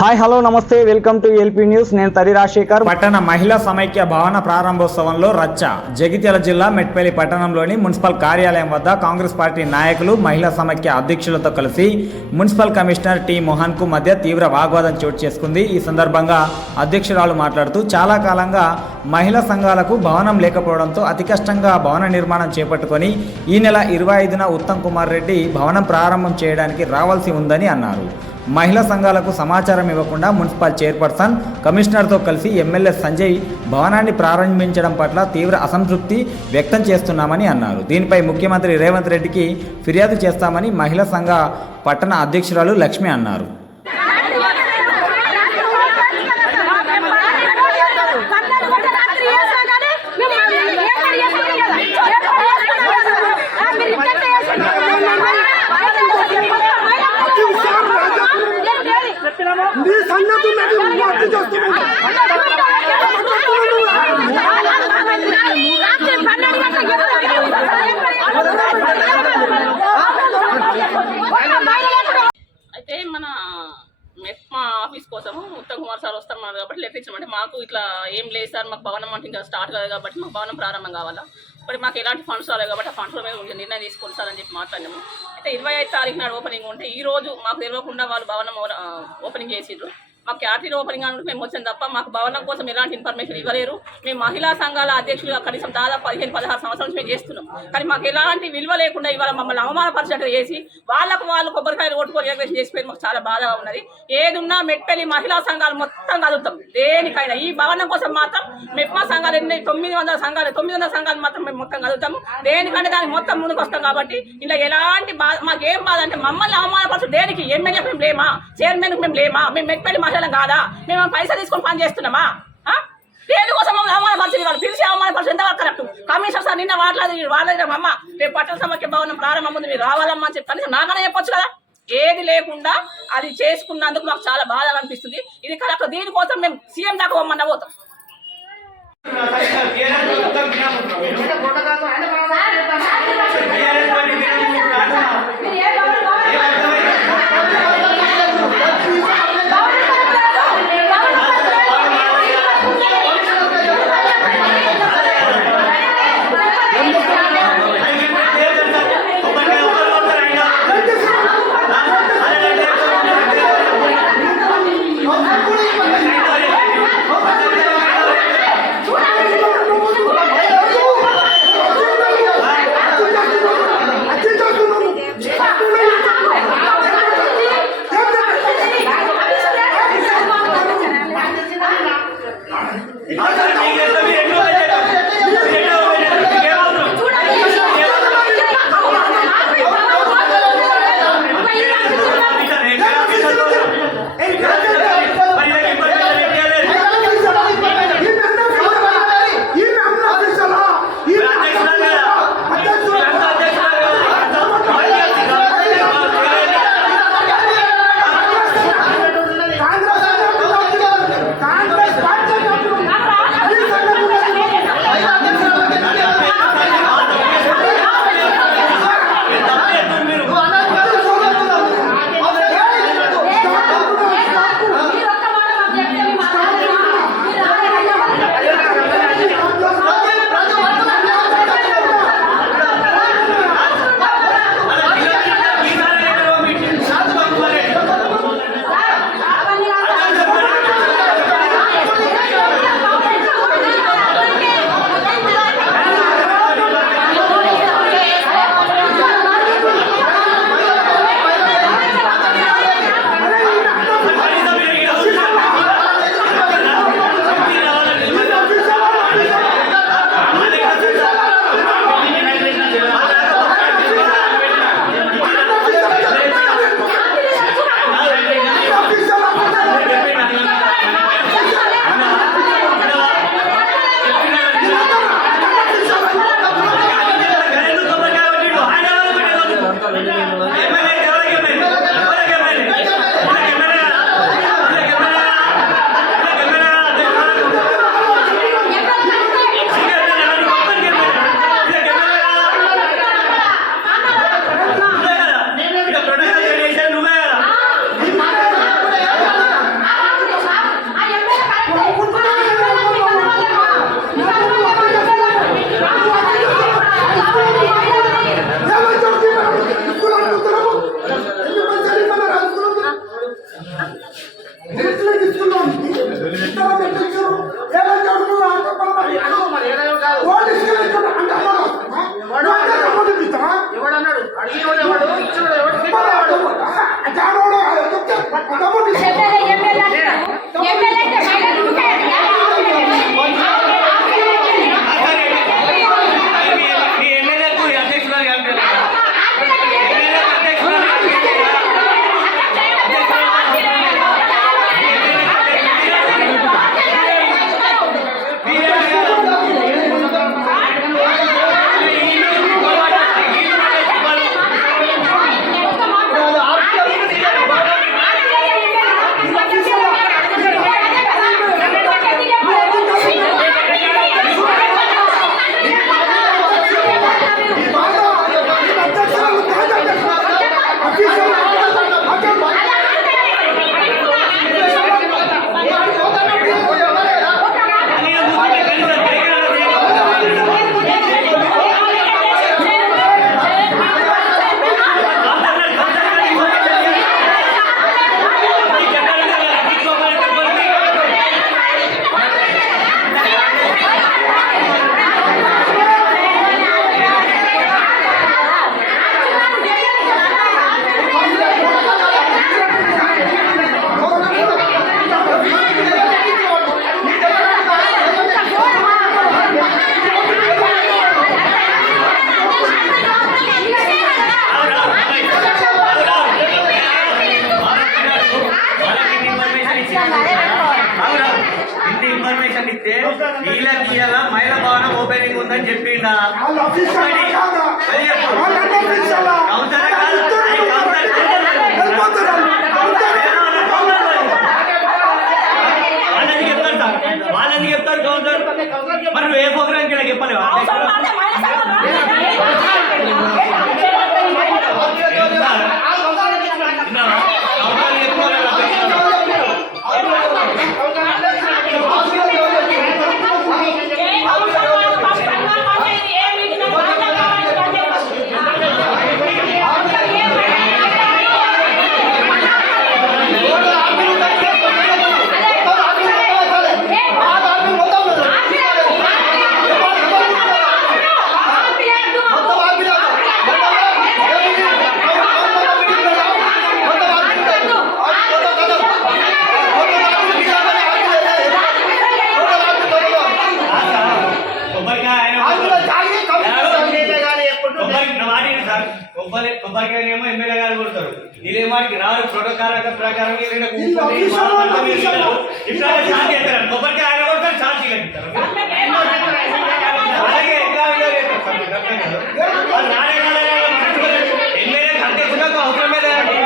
Hi hello నమస్తే welcome to LP news. నేను తరి రాజశేఖర్. పట్టణ మహిళా సమైక్య భవన ప్రారంభోత్సవంలో రచ్చ. జగిత్యాల జిల్లా మెట్పల్లి పట్టణంలోని మున్సిపల్ కార్యాలయం వద్ద కాంగ్రెస్ పార్టీ నాయకులు మహిళా సమైక్య అధ్యక్షులతో కలిసి మున్సిపల్ కమిషనర్ టి మోహన్ కు మధ్య తీవ్ర వాగ్వాదం చోటు చేసుకుంది. ఈ సందర్భంగా అధ్యక్షురాలు మాట్లాడుతూ చాలా కాలంగా మహిళా సంఘాలకు భవనం లేకపోవడంతో అతి కష్టంగా భవన నిర్మాణం చేపట్టుకొని ఈ నెల 25న ఉత్తమ్ కుమార్ రెడ్డి భవనం ప్రారంభం చేయడానికి రావాల్సి ఉందని అన్నారు. మహిళా సంఘాలకు సమాచారం ఇవ్వకుండా మున్సిపల్ చైర్పర్సన్ కమిషనర్తో కలిసి ఎమ్మెల్యే సంజయ్ భవనాన్ని ప్రారంభించడం పట్ల తీవ్ర అసంతృప్తి వ్యక్తం చేస్తున్నామని అన్నారు. దీనిపై ముఖ్యమంత్రి రేవంత్ రెడ్డికి ఫిర్యాదు చేస్తామని మహిళా సంఘ పట్టణ అధ్యక్షురాలు లక్ష్మి అన్నారు. అయితే మన మెప్మా ఆఫీస్ కోసము ఉత్తమ్ కుమార్ సార్ వస్తున్నారు కాబట్టి లెటర్ ఇచ్చామంటే మాకు ఇట్లా ఏం లేదు సార్, మాకు భవనం అంటే ఇంకా స్టార్ట్ కాదు కాబట్టి మాకు భవనం ప్రారంభం కావాలా, మరి మాకు ఎలాంటి ఫండ్స్ రాలేదు కాబట్టి ఆ ఫండ్స్ మీద నిర్ణయం తీసుకోండి సార్ అని చెప్పి మాట్లాడినాము. అయితే 25 తారీఖు నాడు ఓపెనింగ్ ఉంటే ఈ రోజు మాకు తెలియకుండా వాళ్ళు భవనం ఓపెనింగ్ చేసిండ్రు. మాకు క్యాటరీ ఓపెనింగ్ అని మేము వచ్చాం తప్ప మాకు భవనం కోసం ఎలాంటి ఇన్ఫర్మేషన్ ఇవ్వలేరు. మేము మహిళా సంఘాల అధ్యక్షులుగా కనీసం దాదాపు 15-16 సంవత్సరాల నుంచి మేము చేస్తున్నాం. కానీ మాకు ఎలాంటి విలువ లేకుండా ఇవాళ మమ్మల్ని అవమానపరిచినట్టు చేసి వాళ్ళు కొబ్బరికాయలు కొట్టుకొని రిజర్వేషన్ చేసిపోయి మాకు చాలా బాధగా ఉన్నది. ఏదున్నా మెట్పల్లి మహిళా సంఘాలు మొత్తం కలుగుతాం దేనికైనా. ఈ భవనం కోసం మాత్రం మెప్మా సంఘాలు 900 సంఘాలు మాత్రం మేము మొత్తం కలుగుతాము. దేనికంటే దానికి మొత్తం ముందుకు వస్తాం కాబట్టి ఇలా ఎలాంటి మాకేం బాధ అంటే మమ్మల్ని అవమానపరచు దేనికి? ఎమ్మెల్యే మేము లేమా? చైర్మన్ మేము లేమా? మేము మెట్పల్లి మహిళ కాదా? మేము పైసలు తీసుకొని పని చేస్తున్నామా? దేనికోసం అవమానపరిచింది? వాళ్ళు పిలిచి అవమానపరిచి ఎంతవరకు కరెక్ట్? కమిషనర్ సార్ నిన్న వాళ్ళమ్మ రేపు పట్టణ సమైక్య భవనం ప్రారంభం ముందు మీరు రావాలమ్మా అని చెప్పి కనీసం నాకనే చెప్పొచ్చు కదా. ఏది లేకుండా అది చేసుకున్నందుకు మాకు చాలా బాధగా అనిపిస్తుంది. ఇది కరెక్ట్. దీనికోసం మేము సీఎం దాకా పోమన్నా పోతాం. ఇన్ఫర్మేషన్ ఇస్తే వీళ్ళకి ఇలా మహిళా భవనం ఓపెనింగ్ ఉందని చెప్పిండా వాళ్ళని చెప్తారు కౌన్సిలర్ మరి ఏ ప్రోగ్రామ్ కి చెప్పలేవా కొబ్బరికాయనేమో ఎమ్మెల్యే గారు కొడతారు ఇదేమాటికి రారు ప్రోటోకాల్ ప్రకారం కొబ్బరికాయ ఆయన కొడతారు ఛార్జీ కట్టిస్తారు అలాగే ఎమ్మెల్యే అధ్యక్షులకు అవసరమే లేదండి